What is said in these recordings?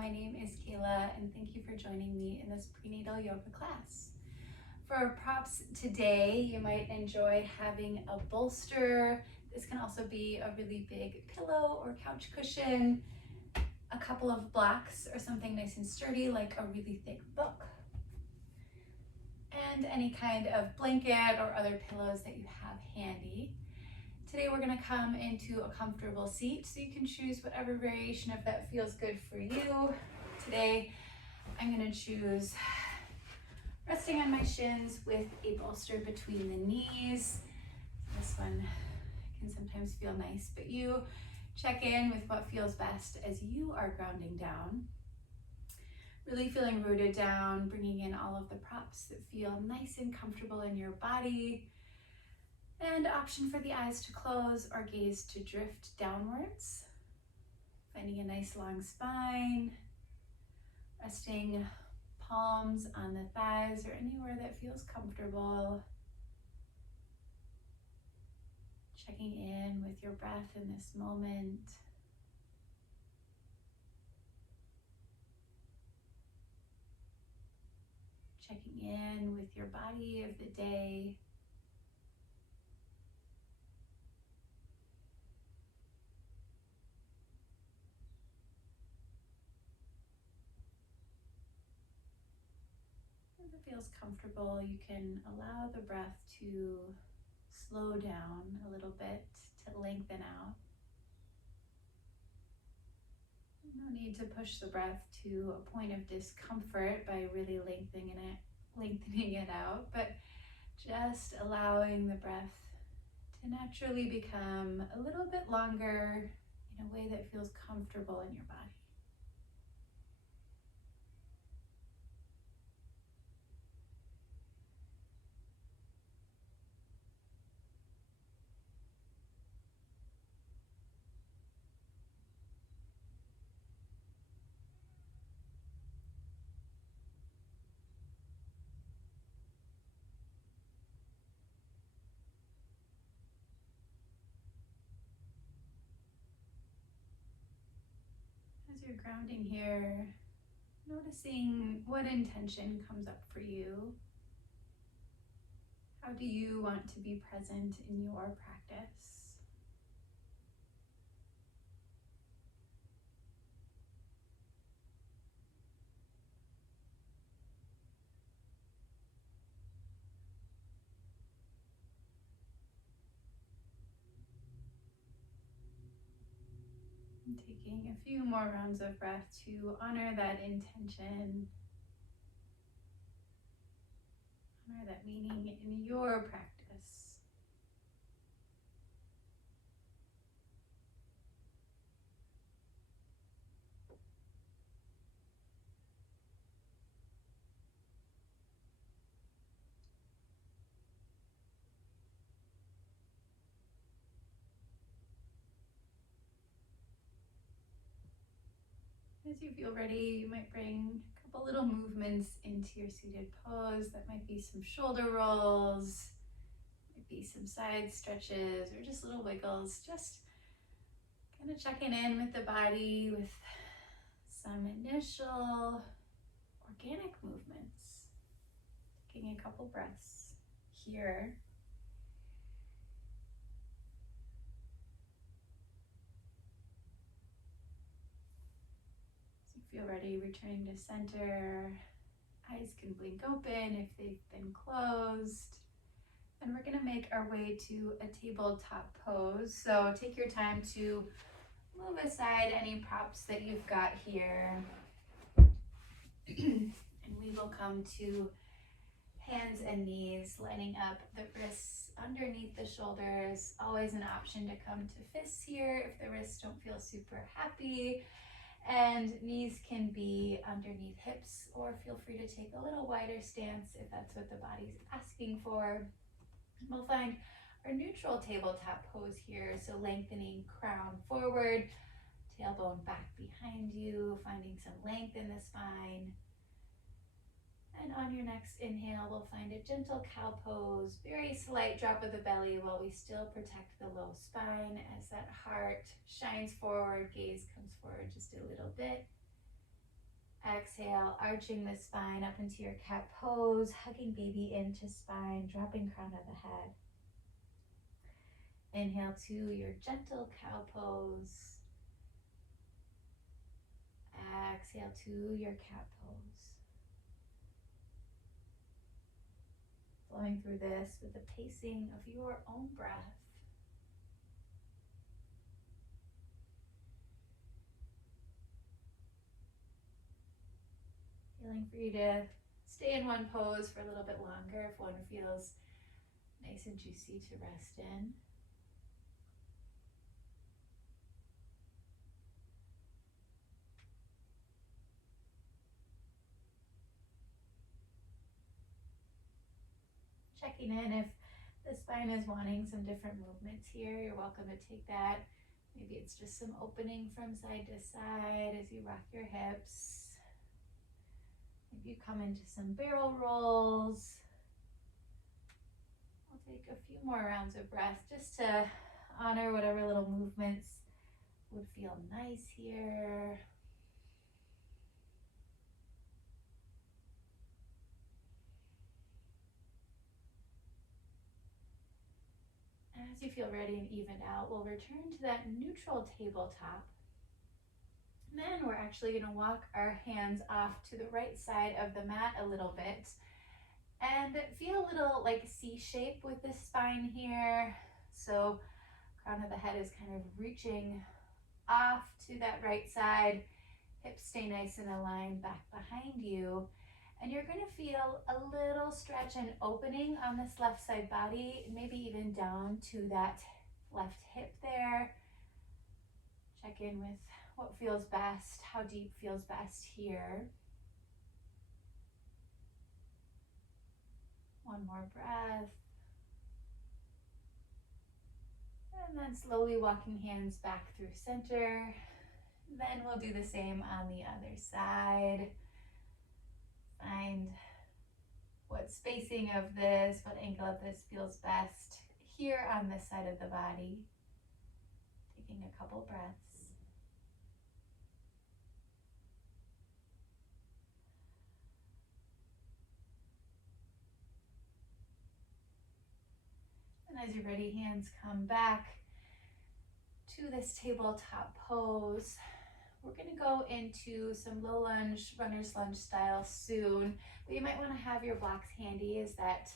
my name is Kayla and thank you for joining me in this prenatal yoga class. For props today, you might enjoy having a bolster. This can also be a really big pillow or couch cushion, a couple of blocks or something nice and sturdy like a really thick book, and any kind of blanket or other pillows that you have handy. Today we're going to come into a comfortable seat, so you can choose whatever variation of that feels good for you. Today I'm going to choose resting on my shins with a bolster between the knees. This one can sometimes feel nice, but you check in with what feels best as you are grounding down. Really feeling rooted down, bringing in all of the props that feel nice and comfortable in your body. And option for the eyes to close or gaze to drift downwards. Finding a nice long spine. Resting palms on the thighs or anywhere that feels comfortable. Checking in with your breath in this moment. Checking in with your body of the day. If it feels comfortable, you can allow the breath to slow down a little bit, to lengthen out. No need to push the breath to a point of discomfort by really lengthening it out, but just allowing the breath to naturally become a little bit longer in a way that feels comfortable in your body. As you're grounding here, noticing what intention comes up for you. How do you want to be present in your practice? And taking a few more rounds of breath to honor that intention. Honor that meaning in your practice. As you feel ready, you might bring a couple little movements into your seated pose. That might be some shoulder rolls, might be some side stretches, or just little wiggles. Just kind of checking in with the body with some initial organic movements. Taking a couple breaths here. Feel ready, returning to center. Eyes can blink open if they've been closed. And we're gonna make our way to a tabletop pose. So take your time to move aside any props that you've got here. And we will come to hands and knees, lining up the wrists underneath the shoulders. Always an option to come to fists here if the wrists don't feel super happy. And knees can be underneath hips, or feel free to take a little wider stance if that's what the body's asking for. We'll find our neutral tabletop pose here, so lengthening crown forward, tailbone back behind you, finding some length in the spine. And on your next inhale, we'll find a gentle cow pose, very slight drop of the belly while we still protect the low spine as that heart shines forward, gaze comes forward just a little bit. Exhale, arching the spine up into your cat pose, hugging baby into spine, dropping crown of the head. Inhale to your gentle cow pose. Exhale to your cat pose. Flowing through this with the pacing of your own breath. Feeling free to stay in one pose for a little bit longer if one feels nice and juicy to rest in. Checking in if the spine is wanting some different movements here, you're welcome to take that. Maybe it's just some opening from side to side as you rock your hips. Maybe you come into some barrel rolls. I'll take a few more rounds of breath just to honor whatever little movements would feel nice here. As you feel ready and evened out, we'll return to that neutral tabletop. And then we're actually going to walk our hands off to the right side of the mat a little bit and feel a little like C shape with the spine here. So crown of the head is kind of reaching off to that right side. Hips stay nice and aligned back behind you. And you're going to feel a little stretch and opening on this left side body, maybe even down to that left hip there. Check in with what feels best, how deep feels best here. One more breath. And then slowly walking hands back through center. Then we'll do the same on the other side. Find what spacing of this, what angle of this feels best here on this side of the body. Taking a couple breaths. And as you're ready, hands come back to this tabletop pose. We're going to go into some low lunge, runner's lunge style soon, but you might want to have your blocks handy as that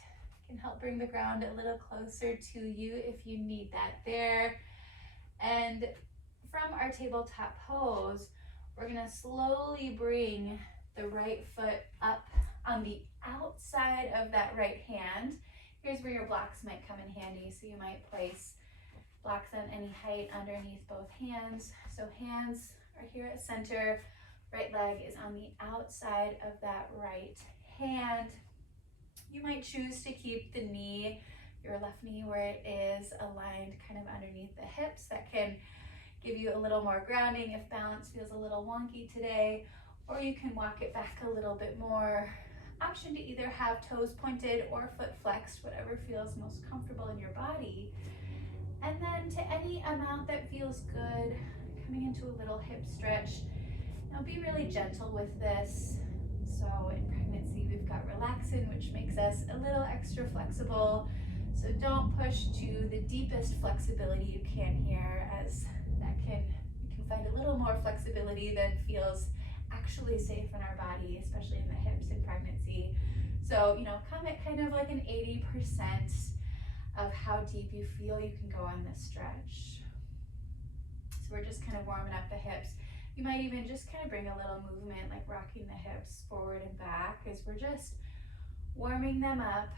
can help bring the ground a little closer to you if you need that there. And from our tabletop pose, we're going to slowly bring the right foot up on the outside of that right hand. Here's where your blocks might come in handy. So you might place blocks on any height underneath both hands. So hands are here at center. Right leg is on the outside of that right hand. You might choose to keep the knee, your left knee where it is aligned kind of underneath the hips. That can give you a little more grounding if balance feels a little wonky today, or you can walk it back a little bit more. Option to either have toes pointed or foot flexed, whatever feels most comfortable in your body. And then to any amount that feels good, coming into a little hip stretch. Now be really gentle with this. So in pregnancy, we've got relaxin, which makes us a little extra flexible. So don't push to the deepest flexibility you can here, as you can find a little more flexibility than feels actually safe in our body, especially in the hips in pregnancy. So, come at kind of like an 80% of how deep you feel you can go on this stretch. So we're just kind of warming up the hips. You might even just kind of bring a little movement, like rocking the hips forward and back, as we're just warming them up,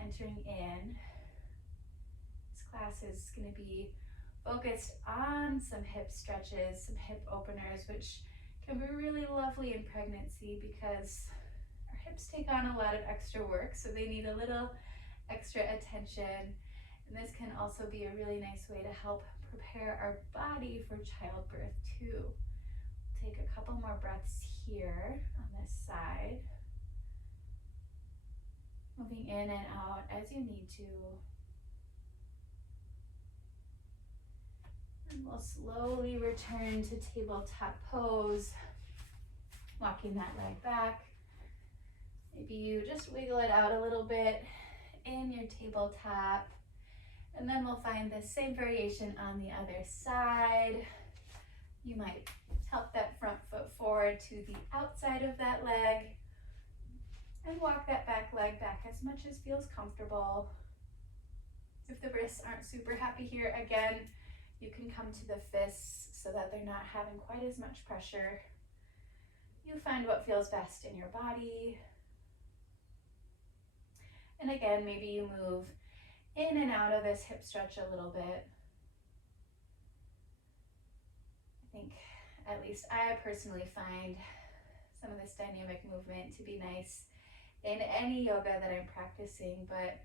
entering in. This class is going to be focused on some hip stretches, some hip openers, which can be really lovely in pregnancy because our hips take on a lot of extra work, so they need a little extra attention. And this can also be a really nice way to help prepare our body for childbirth too. Take a couple more breaths here on this side. Moving in and out as you need to. And we'll slowly return to tabletop pose. Walking that leg back. Maybe you just wiggle it out a little bit in your tabletop. And then we'll find the same variation on the other side. You might help that front foot forward to the outside of that leg and walk that back leg back as much as feels comfortable. If the wrists aren't super happy here, again, you can come to the fists so that they're not having quite as much pressure. You find what feels best in your body. And again, maybe you move in and out of this hip stretch a little bit. I think, at least I personally find some of this dynamic movement to be nice in any yoga that I'm practicing, but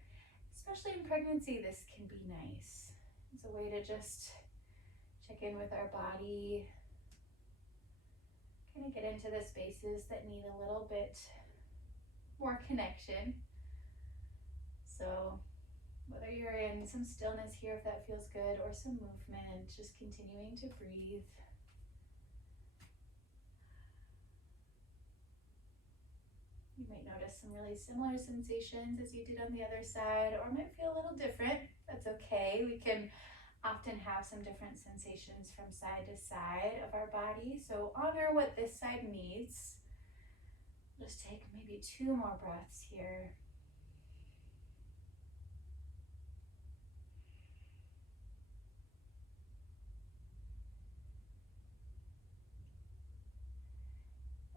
especially in pregnancy, this can be nice. It's a way to just check in with our body, kind of get into the spaces that need a little bit more connection. So whether you're in some stillness here, if that feels good, or some movement, just continuing to breathe. You might notice some really similar sensations as you did on the other side, or might feel a little different. That's okay. We can often have some different sensations from side to side of our body. So honor what this side needs. Just take maybe 2 more breaths here.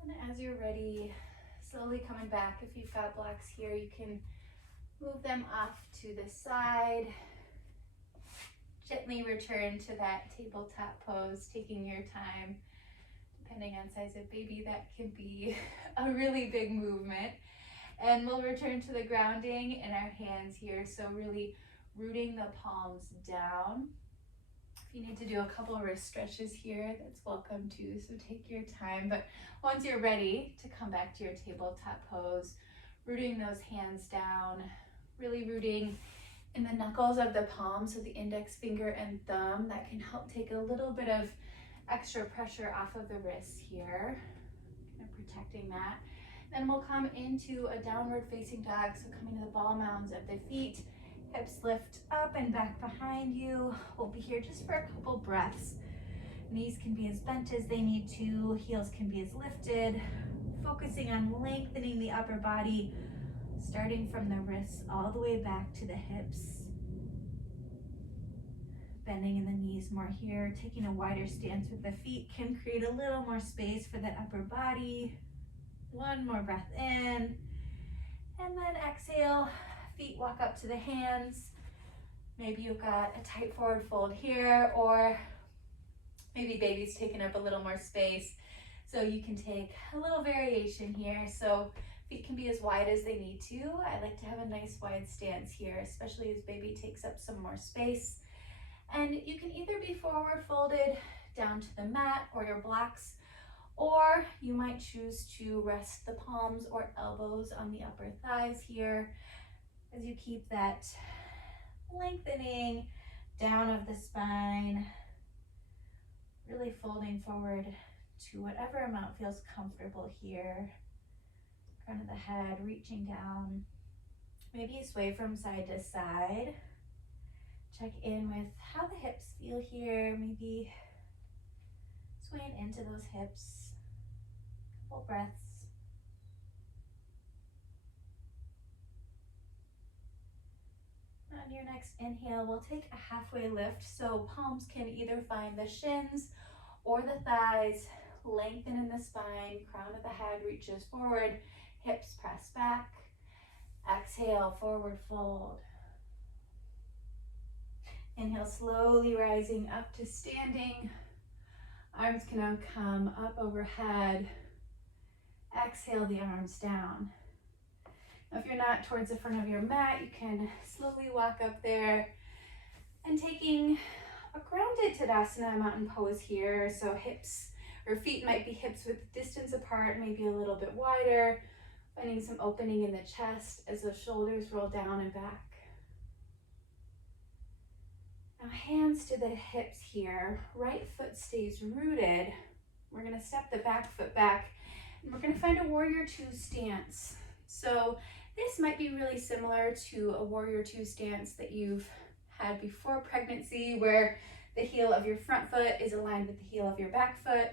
And as you're ready, slowly coming back. If you've got blocks here, you can move them off to the side. Gently return to that tabletop pose, taking your time. Depending on size of baby, that can be a really big movement. And we'll return to the grounding in our hands here. So really rooting the palms down. If you need to do a couple wrist stretches here, that's welcome too, so take your time. But once you're ready to come back to your tabletop pose, rooting those hands down, really rooting in the knuckles of the palms, so the index finger and thumb, that can help take a little bit of extra pressure off of the wrists here, kind of protecting that. Then we'll come into a downward facing dog, so coming to the ball mounds of the feet, hips lift up and back behind you. We'll be here just for a couple breaths. Knees can be as bent as they need to, heels can be as lifted, focusing on lengthening the upper body, starting from the wrists all the way back to the hips. Bending in the knees more here, taking a wider stance with the feet can create a little more space for the upper body. 1 more breath in, and then exhale. Feet walk up to the hands. Maybe you've got a tight forward fold here, or maybe baby's taking up a little more space. So you can take a little variation here. So feet can be as wide as they need to. I like to have a nice wide stance here, especially as baby takes up some more space. And you can either be forward folded down to the mat or your blocks, or you might choose to rest the palms or elbows on the upper thighs here, as you keep that lengthening down of the spine, really folding forward to whatever amount feels comfortable here. Crown of the head reaching down. Maybe you sway from side to side. Check in with how the hips feel here. Maybe swaying into those hips. Couple breaths. On your next inhale, we'll take a halfway lift. So palms can either find the shins or the thighs, lengthen in the spine, crown of the head reaches forward, hips press back. Exhale, forward fold. Inhale, slowly rising up to standing. Arms can now come up overhead. Exhale the arms down. Now, if you're not towards the front of your mat, you can slowly walk up there and taking a grounded Tadasana mountain pose here. So hips or feet might be hips with distance apart, maybe a little bit wider, finding some opening in the chest as the shoulders roll down and back. Now hands to the hips here, right foot stays rooted. We're gonna step the back foot back. We're gonna find a warrior two stance. So this might be really similar to a warrior two stance that you've had before pregnancy, where the heel of your front foot is aligned with the heel of your back foot,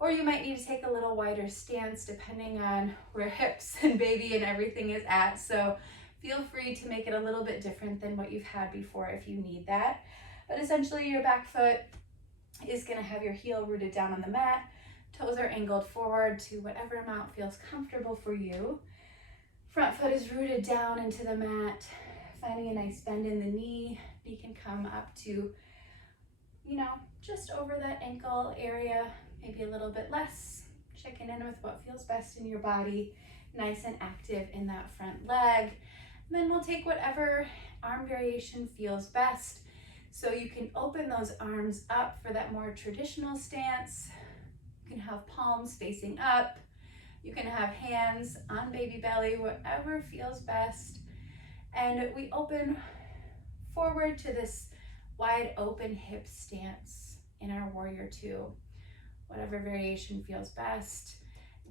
or you might need to take a little wider stance depending on where hips and baby and everything is at. So feel free to make it a little bit different than what you've had before if you need that. But essentially your back foot is gonna have your heel rooted down on the mat. Toes are angled forward to whatever amount feels comfortable for you. Front foot is rooted down into the mat, finding a nice bend in the knee. You can come up to, just over that ankle area, maybe a little bit less. Checking in with what feels best in your body, nice and active in that front leg. And then we'll take whatever arm variation feels best. So you can open those arms up for that more traditional stance. You can have palms facing up. You can have hands on baby belly, whatever feels best. And we open forward to this wide open hip stance in our warrior two. Whatever variation feels best.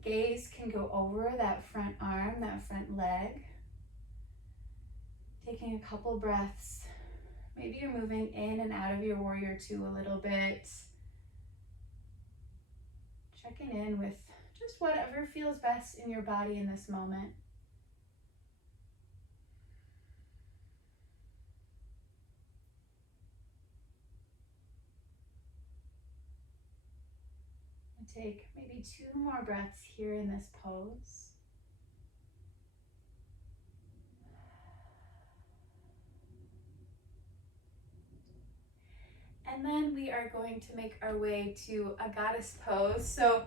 Gaze can go over that front arm, that front leg. Taking a couple breaths. Maybe you're moving in and out of your warrior two a little bit. Checking in with just whatever feels best in your body in this moment. And take maybe 2 more breaths here in this pose. And then we are going to make our way to a goddess pose. So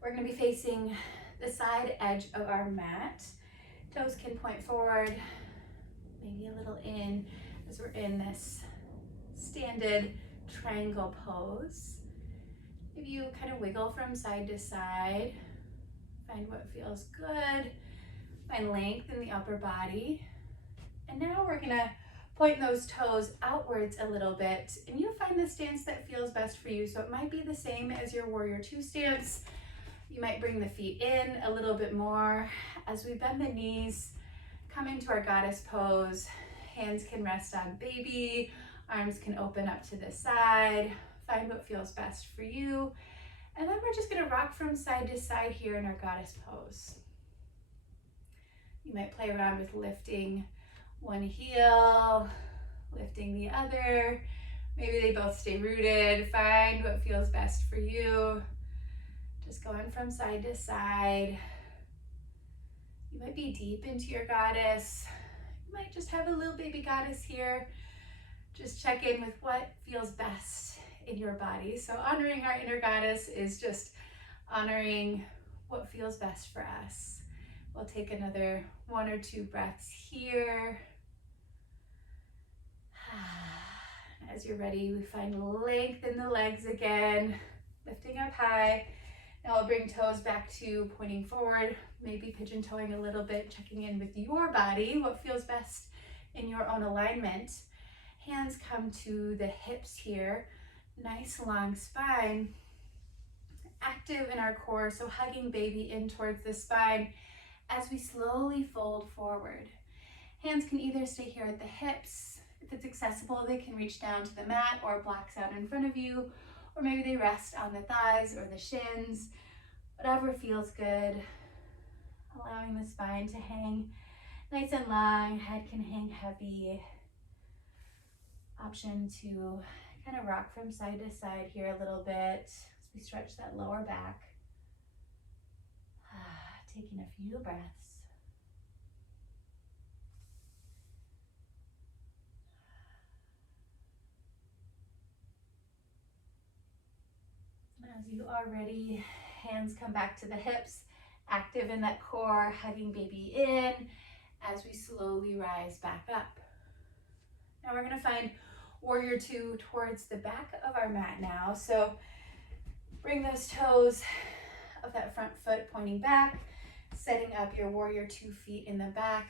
we're going to be facing the side edge of our mat. Toes can point forward, maybe a little in as we're in this standard triangle pose. Maybe you kind of wiggle from side to side. Find what feels good. Find length in the upper body. And now we're going to point those toes outwards a little bit, and you find the stance that feels best for you. So it might be the same as your warrior two stance. You might bring the feet in a little bit more. As we bend the knees, come into our goddess pose. Hands can rest on baby, arms can open up to the side. Find what feels best for you. And then we're just gonna rock from side to side here in our goddess pose. You might play around with lifting one heel, lifting the other. Maybe they both stay rooted. Find what feels best for you. Just going from side to side. You might be deep into your goddess. You might just have a little baby goddess here. Just check in with what feels best in your body. So honoring our inner goddess is just honoring what feels best for us. We'll take another 1 or 2 breaths here. As you're ready, we find length in the legs again, lifting up high. Now we'll bring toes back to pointing forward, maybe pigeon toeing a little bit, checking in with your body, what feels best in your own alignment. Hands come to the hips here, nice long spine, active in our core, so hugging baby in towards the spine as we slowly fold forward. Hands can either stay here at the hips. If it's accessible, they can reach down to the mat or blocks out in front of you, or maybe they rest on the thighs or the shins, whatever feels good. Allowing the spine to hang nice and long, head can hang heavy. Option to kind of rock from side to side here a little bit as we stretch that lower back. Taking a few breaths. As you are ready, hands come back to the hips, active in that core, hugging baby in as we slowly rise back up. Now we're going to find warrior two towards the back of our mat now. So bring those toes of that front foot pointing back, setting up your warrior two feet in the back.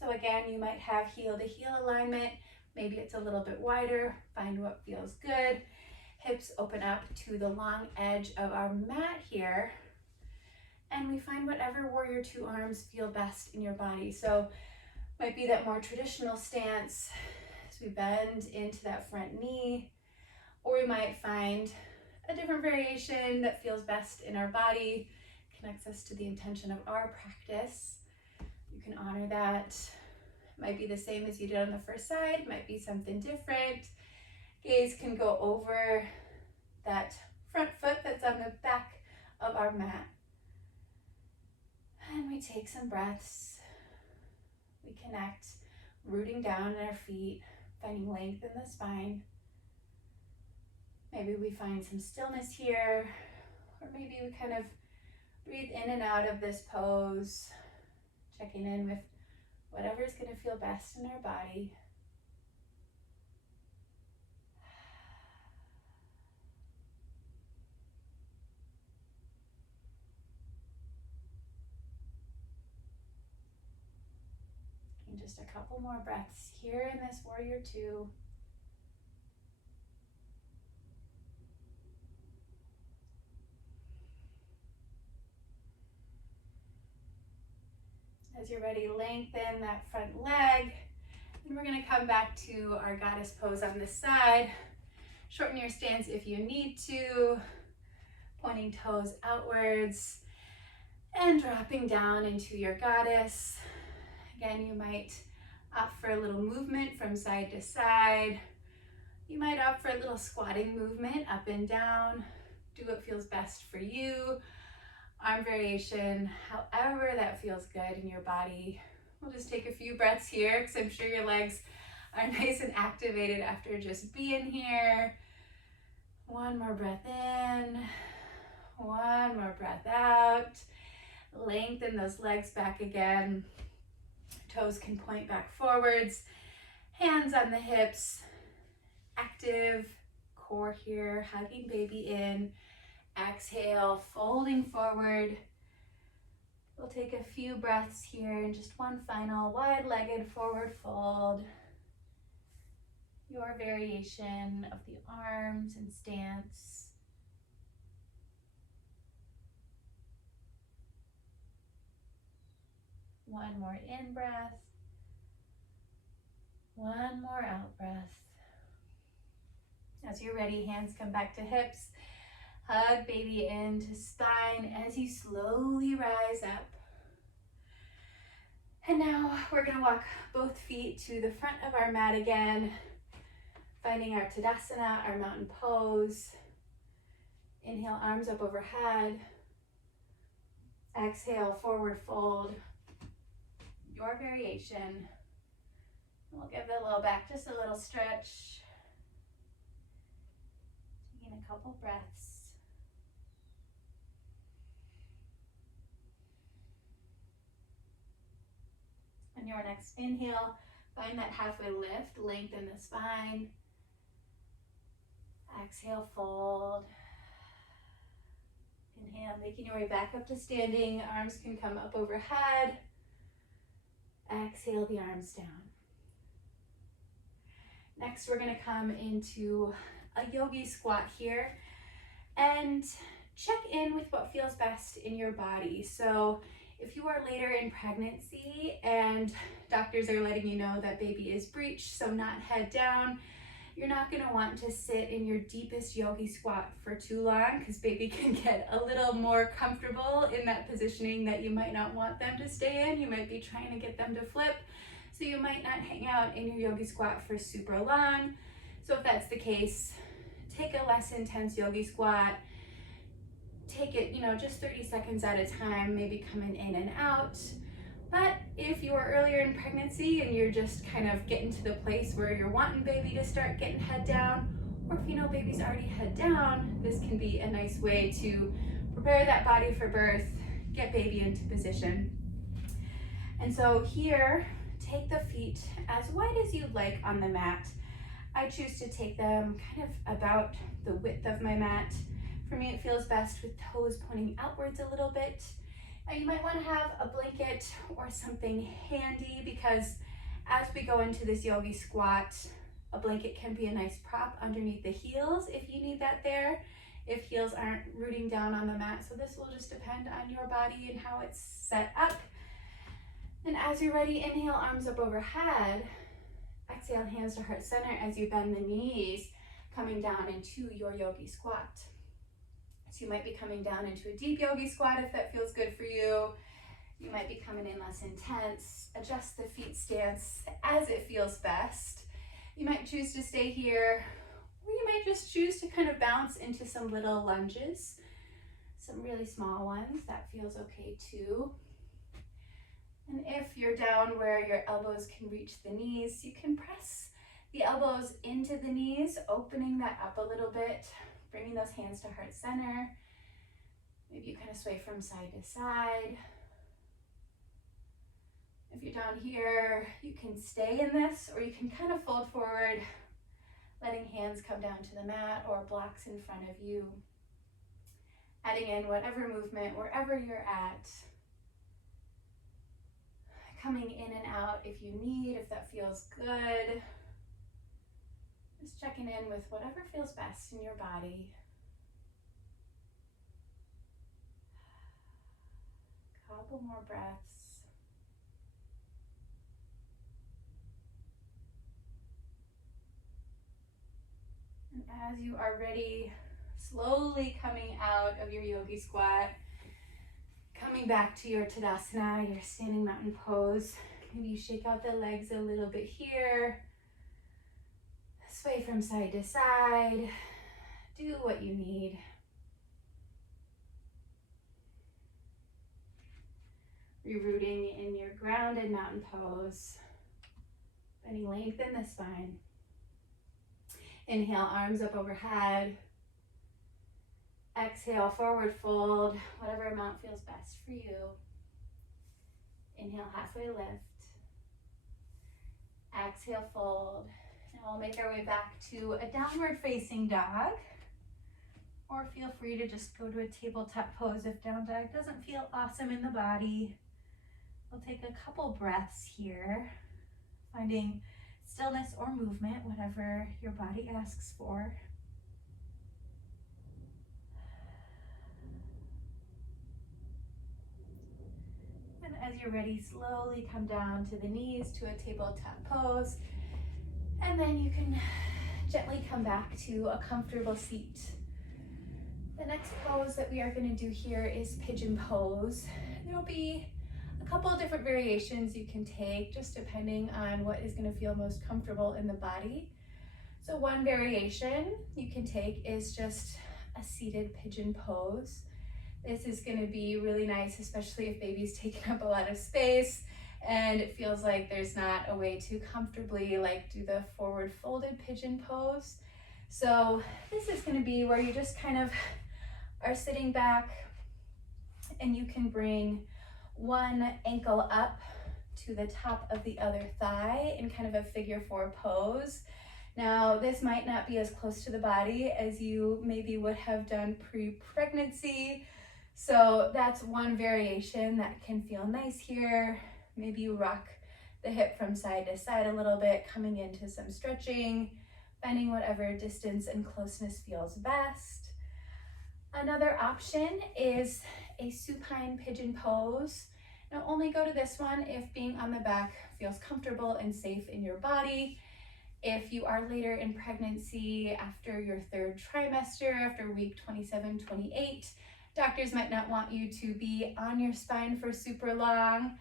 So again, you might have heel to heel alignment. Maybe it's a little bit wider. Find what feels good. Hips open up to the long edge of our mat here. And we find whatever warrior two arms feel best in your body. So might be that more traditional stance as we bend into that front knee, or we might find a different variation that feels best in our body, connects us to the intention of our practice. You can honor that. Might be the same as you did on the first side, might be something different. Gaze can go over that front foot that's on the back of our mat. And we take some breaths. We connect, rooting down in our feet, finding length in the spine. Maybe we find some stillness here, or maybe we kind of breathe in and out of this pose, checking in with whatever's going to feel best in our body. And just a couple more breaths here in this warrior two. As you're ready, lengthen that front leg. And we're going to come back to our goddess pose on this side. Shorten your stance if you need to, pointing toes outwards and dropping down into your goddess. Again, you might opt for a little movement from side to side. You might opt for a little squatting movement up and down. Do what feels best for you. Arm variation, however that feels good in your body. We'll just take a few breaths here because I'm sure your legs are nice and activated after just being here. One more breath in, one more breath out. Lengthen those legs back again. Toes can point back forwards. Hands on the hips. Active core here, hugging baby in. Exhale, folding forward. We'll take a few breaths here and just one final wide-legged forward fold. Your variation of the arms and stance. One more in breath. One more out breath. As you're ready, hands come back to hips. Hug baby into spine as you slowly rise up. And now we're going to walk both feet to the front of our mat again, finding our Tadasana, our mountain pose. Inhale, arms up overhead. Exhale, forward fold. Your variation. We'll give the low back just a little stretch. Taking a couple breaths. On your next inhale, find that halfway lift, lengthen the spine. Exhale, fold. Inhale, making your way back up to standing. Arms can come up overhead. Exhale the arms down. Next, we're going to come into a yogi squat here and check in with what feels best in your body. So if you are later in pregnancy and doctors are letting you know that baby is breech, so not head down, you're not going to want to sit in your deepest yogi squat for too long because baby can get a little more comfortable in that positioning that you might not want them to stay in. You might be trying to get them to flip, so you might not hang out in your yogi squat for super long. So if that's the case, take a less intense yogi squat. Take it, just 30 seconds at a time, maybe coming in and out. But if you are earlier in pregnancy and you're just kind of getting to the place where you're wanting baby to start getting head down, or if you know baby's already head down, this can be a nice way to prepare that body for birth, get baby into position. And so here, take the feet as wide as you'd like on the mat. I choose to take them kind of about the width of my mat. For me, it feels best with toes pointing outwards a little bit. Now you might want to have a blanket or something handy because as we go into this yogi squat, a blanket can be a nice prop underneath the heels if you need that there. if heels aren't rooting down on the mat. So this will just depend on your body and how it's set up. And as you're ready, inhale, arms up overhead. Exhale, hands to heart center as you bend the knees, coming down into your yogi squat. So you might be coming down into a deep yogi squat if that feels good for you. You might be coming in less intense. Adjust the feet stance as it feels best. You might choose to stay here, or you might just choose to kind of bounce into some little lunges, some really small ones. That feels okay too. And if you're down where your elbows can reach the knees, you can press the elbows into the knees, opening that up a little bit, bringing those hands to heart center. Maybe you kind of sway from side to side. If you're down here, you can stay in this, or you can kind of fold forward, letting hands come down to the mat or blocks in front of you. Adding in whatever movement, wherever you're at. Coming in and out if you need, if that feels good. Just checking in with whatever feels best in your body. Couple more breaths. And as you are ready, slowly coming out of your yogi squat, coming back to your Tadasana, your standing mountain pose. Maybe you shake out the legs a little bit here. Sway from side to side. Do what you need. Rerooting in your grounded mountain pose. Any length in the spine. Inhale, arms up overhead. Exhale, forward fold, whatever amount feels best for you. Inhale, halfway lift. Exhale, fold. And we'll make our way back to a downward facing dog. Or feel free to just go to a tabletop pose if down dog doesn't feel awesome in the body. We'll take a couple breaths here, finding stillness or movement, whatever your body asks for. And as you're ready, slowly come down to the knees to a tabletop pose. And then you can gently come back to a comfortable seat. The next pose that we are going to do here is pigeon pose. There'll be a couple of different variations you can take, just depending on what is going to feel most comfortable in the body. So one variation you can take is just a seated pigeon pose. This is going to be really nice, especially if baby's taking up a lot of space and it feels like there's not a way to comfortably do the forward folded pigeon pose. So this is going to be where you just kind of are sitting back and you can bring one ankle up to the top of the other thigh in kind of a figure four pose. Now, this might not be as close to the body as you maybe would have done pre-pregnancy. So that's one variation that can feel nice here. Maybe you rock the hip from side to side a little bit, coming into some stretching, finding whatever distance and closeness feels best. Another option is a supine pigeon pose. Now only go to this one if being on the back feels comfortable and safe in your body. If you are later in pregnancy, after your third trimester, after week 27, 28, doctors might not want you to be on your spine for super long.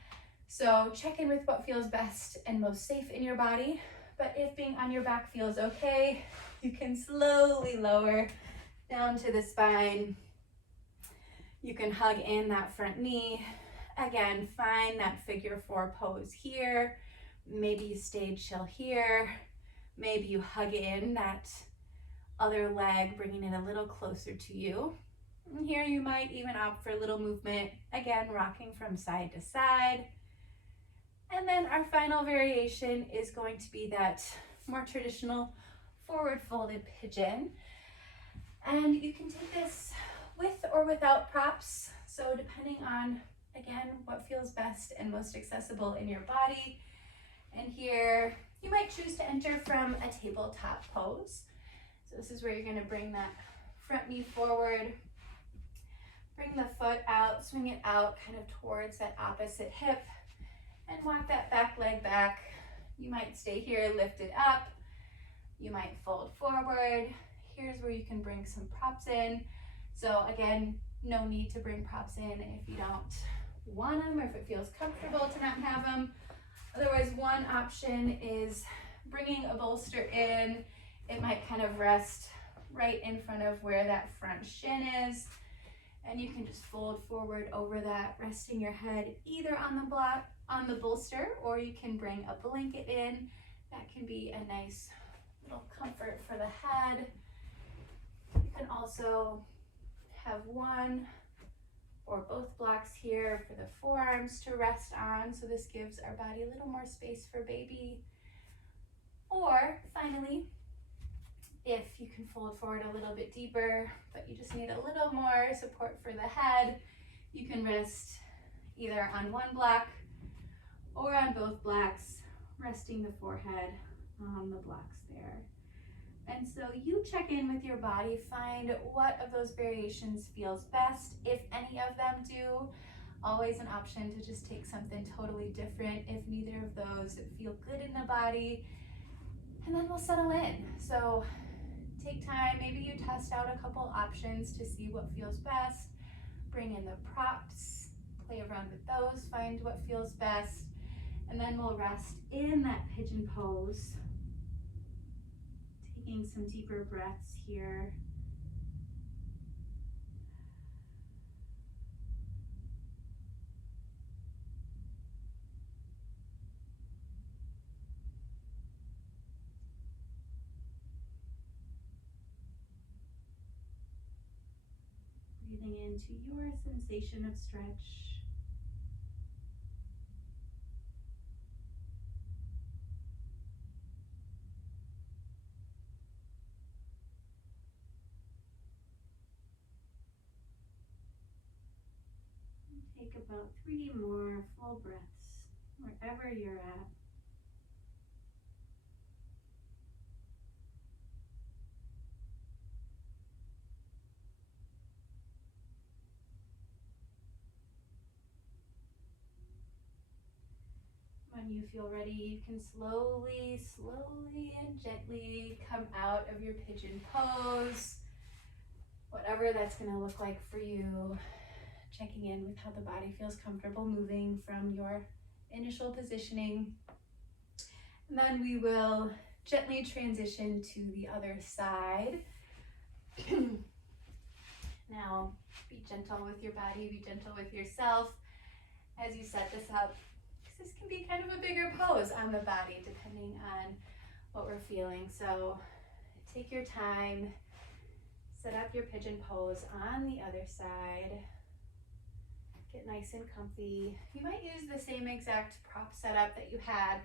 So check in with what feels best and most safe in your body. But if being on your back feels okay, you can slowly lower down to the spine. You can hug in that front knee. Again, find that figure four pose here. Maybe you stay chill here. Maybe you hug in that other leg, bringing it a little closer to you. And here you might even opt for a little movement, again, rocking from side to side. And then our final variation is going to be that more traditional forward folded pigeon. And you can take this with or without props. So depending on, again, what feels best and most accessible in your body. And here, you might choose to enter from a tabletop pose. So this is where you're going to bring that front knee forward. Bring the foot out, swing it out kind of towards that opposite hip, and walk that back leg back. You might stay here, lift it up. You might fold forward. Here's where you can bring some props in. So again, no need to bring props in if you don't want them or if it feels comfortable to not have them. Otherwise, one option is bringing a bolster in. It might kind of rest right in front of where that front shin is. And you can just fold forward over that, resting your head either on the bolster, or you can bring a blanket in. That can be a nice little comfort for the head. You can also have one or both blocks here for the forearms to rest on, so this gives our body a little more space for baby. Or finally, if you can fold forward a little bit deeper, but you just need a little more support for the head, you can rest either on one block or on both blocks, resting the forehead on the blocks there. And so you check in with your body, find what of those variations feels best. If any of them do, always an option to just take something totally different if neither of those feel good in the body, and then we'll settle in. So take time, maybe you test out a couple options to see what feels best, bring in the props, play around with those, find what feels best, and then we'll rest in that pigeon pose. Taking some deeper breaths here. Breathing into your sensation of stretch. Take about 3 more full breaths wherever you're at. When you feel ready, you can slowly and gently come out of your pigeon pose, whatever that's going to look like for you. Checking in with how the body feels comfortable moving from your initial positioning. And then we will gently transition to the other side. Now, be gentle with your body, be gentle with yourself as you set this up, because this can be kind of a bigger pose on the body depending on what we're feeling. So take your time, set up your pigeon pose on the other side. Get nice and comfy. You might use the same exact prop setup that you had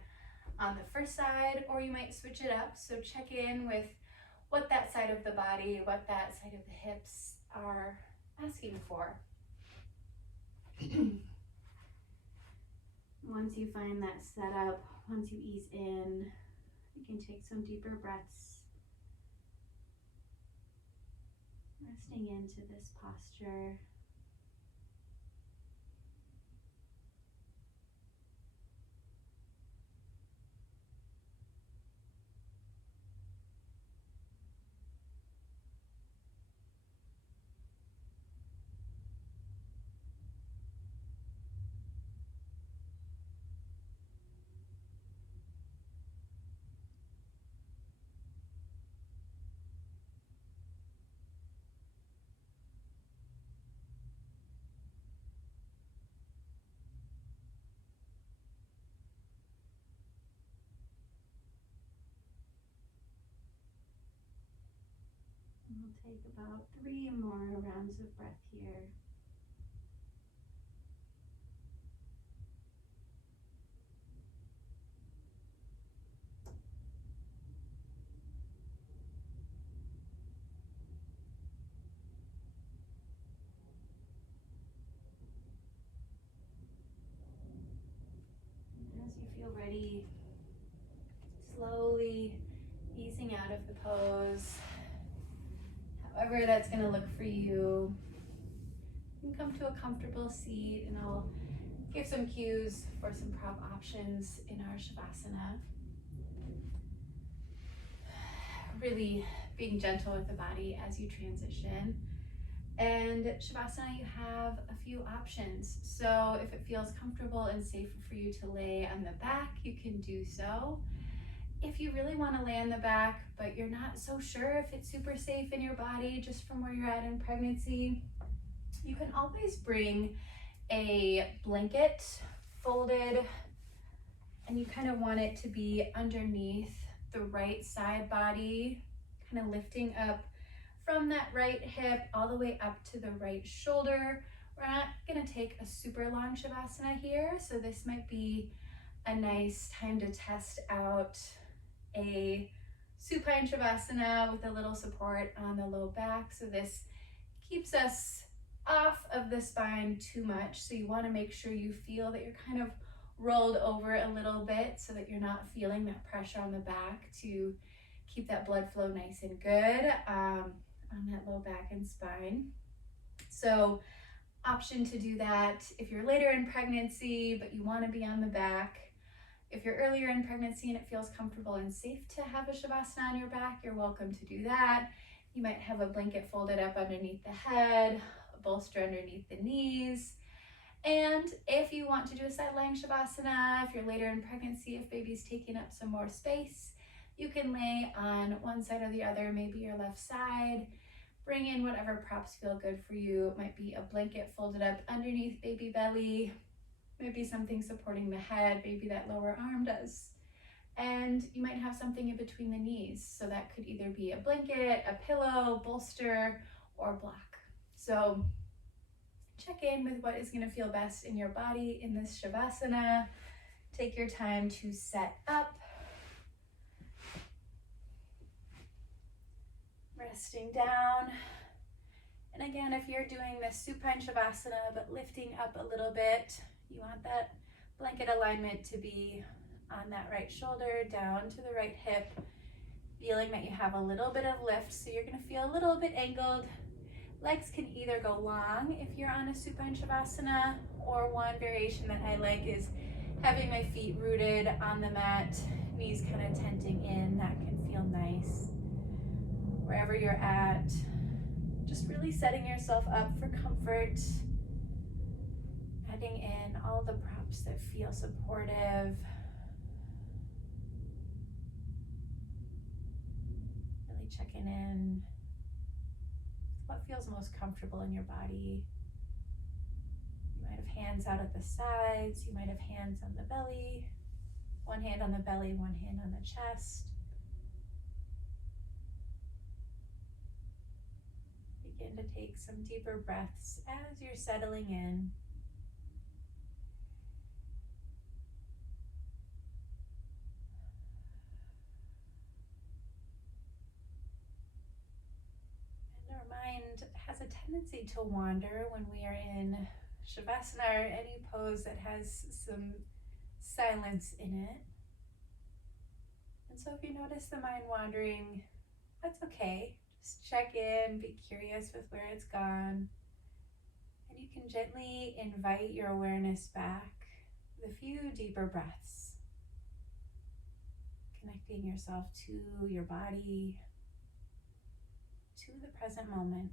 on the first side, or you might switch it up. So check in with what that side of the body, what that side of the hips are asking for. Once you find that setup, once you ease in, you can take some deeper breaths, resting into this posture. We'll take about 3 more rounds of breath here. And as you feel ready, slowly easing out of the pose. however that's going to look for you. You can come to a comfortable seat, and I'll give some cues for some prop options in our Shavasana. Really being gentle with the body as you transition. And Shavasana, you have a few options. So if it feels comfortable and safer for you to lay on the back, you can do so. If you really want to lay on the back, but you're not so sure if it's super safe in your body just from where you're at in pregnancy, you can always bring a blanket folded, and you kind of want it to be underneath the right side body, kind of lifting up from that right hip all the way up to the right shoulder. We're not going to take a super long Shavasana here, so this might be a nice time to test out a supine Shavasana with a little support on the low back. So this keeps us off of the spine too much. So you want to make sure you feel that you're kind of rolled over a little bit so that you're not feeling that pressure on the back to keep that blood flow nice and good on that low back and spine. So option to do that if you're later in pregnancy, but you want to be on the back. If you're earlier in pregnancy and it feels comfortable and safe to have a Shavasana on your back, you're welcome to do that. You might have a blanket folded up underneath the head, a bolster underneath the knees. And if you want to do a side lying Shavasana, if you're later in pregnancy, if baby's taking up some more space, you can lay on one side or the other, maybe your left side. Bring in whatever props feel good for you. It might be a blanket folded up underneath baby belly, maybe something supporting the head, maybe that lower arm does. And you might have something in between the knees. So that could either be a blanket, a pillow, bolster, or block. So check in with what is going to feel best in your body in this Shavasana. Take your time to set up. Resting down. And again, if you're doing this supine Shavasana but lifting up a little bit, you want that blanket alignment to be on that right shoulder, down to the right hip, feeling that you have a little bit of lift. So you're going to feel a little bit angled. Legs can either go long if you're on a supine Shavasana, or one variation that I like is having my feet rooted on the mat, knees kind of tenting in. That can feel nice. Wherever you're at, just really setting yourself up for comfort, adding in all the props that feel supportive. Really checking in what feels most comfortable in your body. You might have hands out at the sides, you might have hands on the belly, one hand on the belly, one hand on the chest. Begin to take some deeper breaths as you're settling in. And our mind has a tendency to wander when we are in Shavasana or any pose that has some silence in it. And so if you notice the mind wandering, that's okay. Just check in, be curious with where it's gone. And you can gently invite your awareness back with a few deeper breaths. Connecting yourself to your body, to the present moment.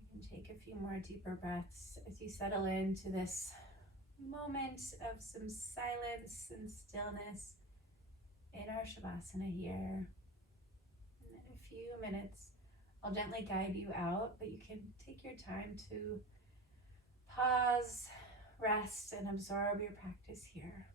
You can take a few more deeper breaths as you settle into this moment of some silence and stillness in our Shavasana here. And in a few minutes, I'll gently guide you out, but you can take your time to pause, rest, and absorb your practice here.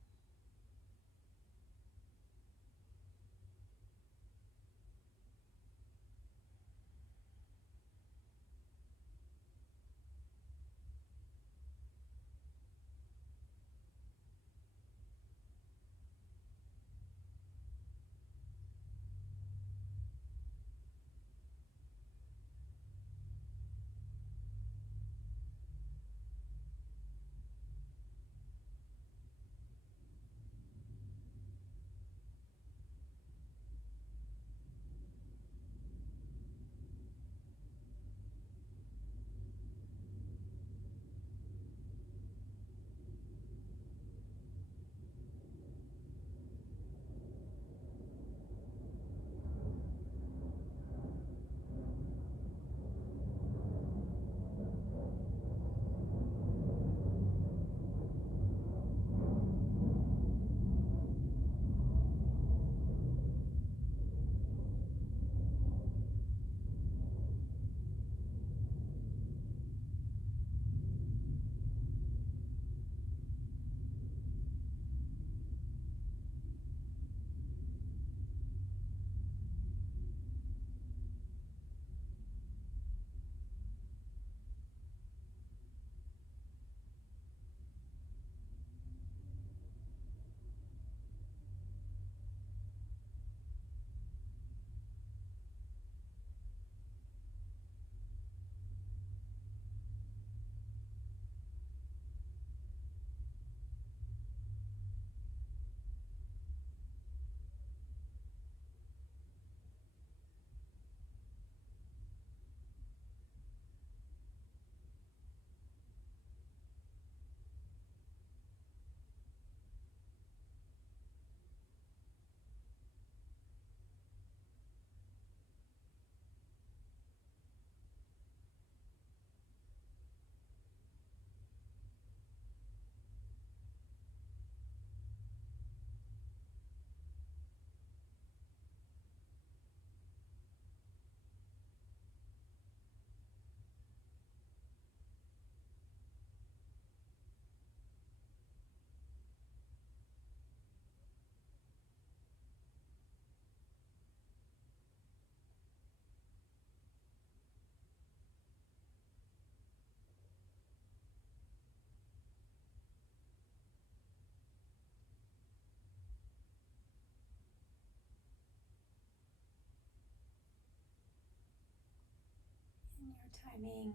timing,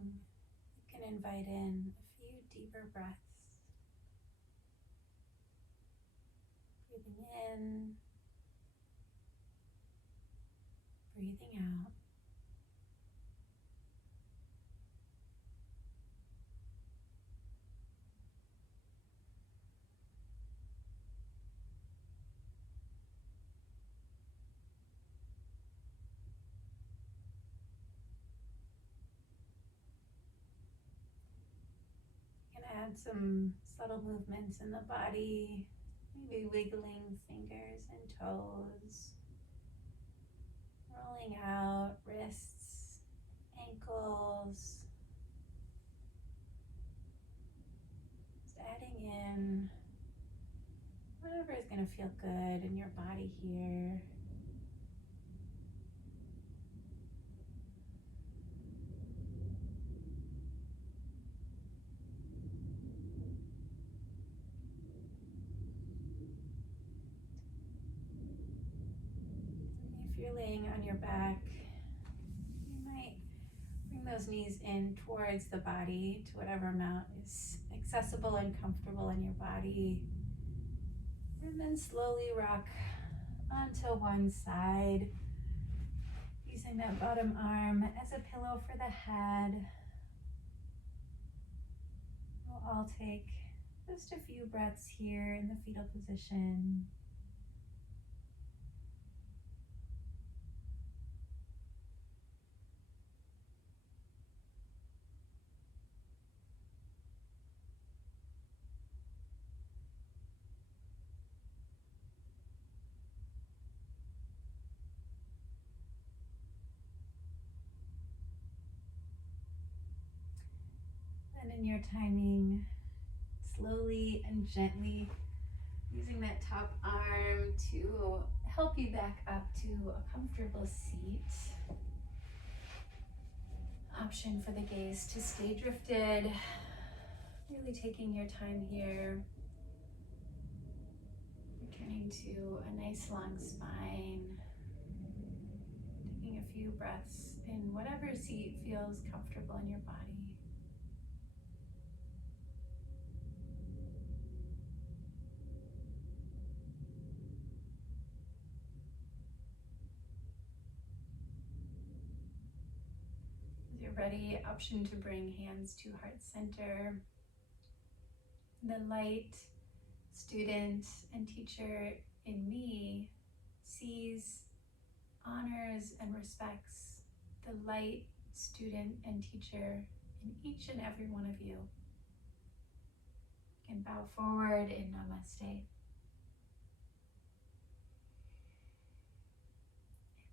you can invite in a few deeper breaths. Breathing in, breathing out. You can add some subtle movements in the body, maybe wiggling fingers and toes, rolling out wrists, ankles, just adding in whatever is going to feel good in your body here. If you're laying on your back, you might bring those knees in towards the body to whatever amount is accessible and comfortable in your body. And then slowly rock onto one side, using that bottom arm as a pillow for the head. We'll all take just a few breaths here in the fetal position. And in your timing, slowly and gently using that top arm to help you back up to a comfortable seat. Option for the gaze to stay drifted, really taking your time here, returning to a nice long spine, taking a few breaths in whatever seat feels comfortable in your body. As you're ready, option to bring hands to heart center. The light student and teacher in me sees, honors, and respects the light student and teacher in each and every one of you. You can bow forward in Namaste.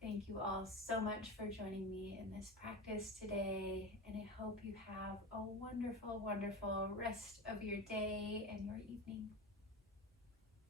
Thank you all so much for joining me in this practice today, and I hope you have a wonderful, wonderful rest of your day and your evening.